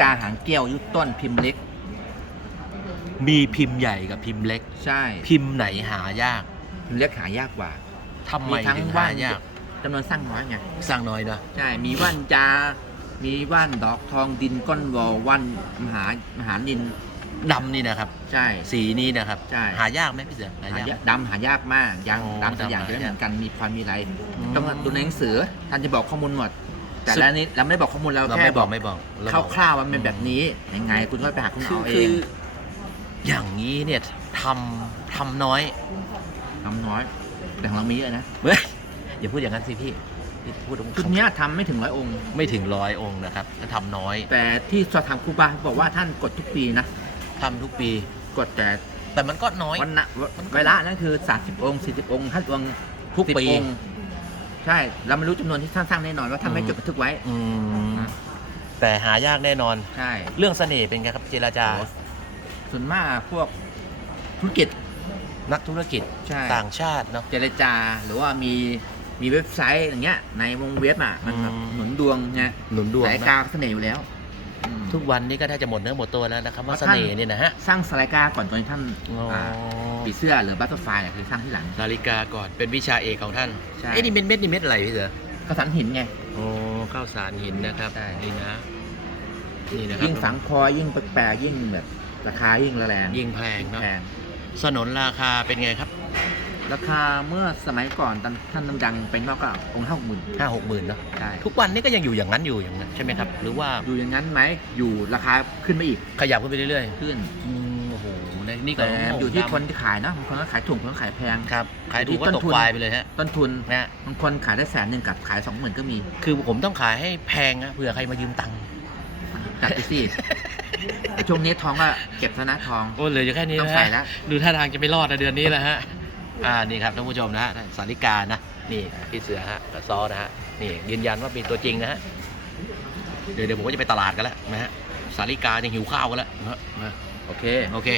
กาหางเกี้ยวยุคต้นพิมพ์เล็ก มีพิมพ์ใหญ่กับพิมพ์เล็ก ใช่พิมพ์ไหนหายากพิมพ์เล็กหายากกว่าทำไมมีทั้งถึงว่าหานยากจำนวนสร้างน้อยไงสร้างน้อยนะใช่มีว่านจา มีว่านดอกทองดินก้อนวอว่านมหามหานินดำนี่นะครับ ใช่ สีนี้นะครับ ใช่ หายากไหมพี่เสือหาากหายยากดำหายากมากยางโอ้ดำตัวอย่างดำหายากจะไม่เหมือนกันมีความมีอะไรอืม ต้องดูในหนังสือท่านจะบอกข้อมูลหมด แต่ซึ่งละนี้เราไม่ได้บอกข้อมูลเราเราแค่ไม่บอกไม่บอกเาบอกคร่าวๆว่ามันเป็นแบบนี้ยังไง คุณก็ไปหาคุณหมคืออเอคืงออย่างนี้เนี่ยทำทำน้อยทำน้อย แต่ของเรามีเยอะนะเฮ้ยอย่าพูดอย่างนั้นสิพี่พี่พูดตรงชุดเนี้ยทำไม่ถึงร้อยองค์ ไม่ถึงร้อยองค์นะครับทำน้อยแต่ที่สอบถามครูบาบอกว่าท่านกดทุกปีนะทำทุกปี กดแต่แต่มันก็น้อย วันนะเวลานั่นคือ 30 องค์ 40 องค์ท่านองค์ทุก10ปี องค์ ใช่ เราไม่รู้จำนวนที่ท่านสร้างแน่นอนว่าท่านไม่อืมจดบันทึกไว้ อืมแต่หายากแน่นอน ใช่เรื่องเสน่ห์เป็นไงครับเจรจาโอ้ส่วนมากพวกธุรกิจ นักธุรกิจใช่ ต่างชาติเนาะ เจรจาหรือว่ามีมีเว็บไซต์อย่างเงี้ย ในวงเว็บอะมันแบบอืม หนุนดวงไงหนุนดวงสายนะกาเสน่ห์อยู่แล้วอืม ทุกวันนี้ก็ถ้าจะหมดเนื้อหมดตัวแล้วนะครับว่าเพเสราะท่านน่ห์เนี่ยนะฮะ สร้างสายกาก่อนตอนที่ท่านอ๋ออ่า ปีเสื้อหรือบัตเตอร์ไฟคือสร้างที่หลัง นาฬิกาก่อนเป็นวิชาเอกของท่านใช่ เอ้นี่เม็ดเม็ดนี่เม็ดอะไรพี่เสือกระสันหินไง โอ้ข้าวสารหินนะครับใช่ นี่นะนี่นะครับยิ่งฝังคอยิ่งแปลกๆยิ่งแบบราคายิ่งระแรงยิ่งแพงเนาะแพงสนนราคาเป็นไงครับราคาเมื่อสมัยก่อนตอนท่านดังๆเป็นมากก็องค์เท่าหมื่นห้าหกหมื่นเนาะใช่ทุกวันนี้ก็ยังอยู่อย่างนั้นอยู่อย่างนั้นใช่ไหมครับ หรือว่าอยู่อย่างนั้นไหมอยู่ราคาขึ้นไปอีกขยับขึ้นไปเรื่อยขึ้น ๆอืม โอ้โหนี่ก็แต่โโหอยู่ที่คนที่ขายนะบางคนก็ขายถุงบางคนก็ขายแพง ครับ ขายถูกก็อยู่ที่ต้ตนกทุนควายไปเลยฮะต้นทุนนะฮะบางคนขายได้แสนหนึ่งกับขายสองหมื่นก็มีคือผมต้องขายให้แพงนะเผื่อใครมายืมตังค์จัดไปสิแต่ช่วงนี้ทองก็เก็บซะนะทอง โอ้เหลยอยู่แค่นี้ต้องนะใส่ฮะแล้ว ดูท่าทางจะไม่รอดในเดือนนี้แหละฮะอ่านี่ครับท่านผู้ชมนะฮะสาริกานะนี่พี่เสือฮะกับซอนะฮะนี่ยืนยันว่าเป็นตัวจริงนะฮะเดี๋ยวเดี๋ยวผมก็จะไปตลาดกันแล้วนะฮะสาริกาเนี่ยหิวข้าวกันแล้วนะฮะมาโอเค โอเค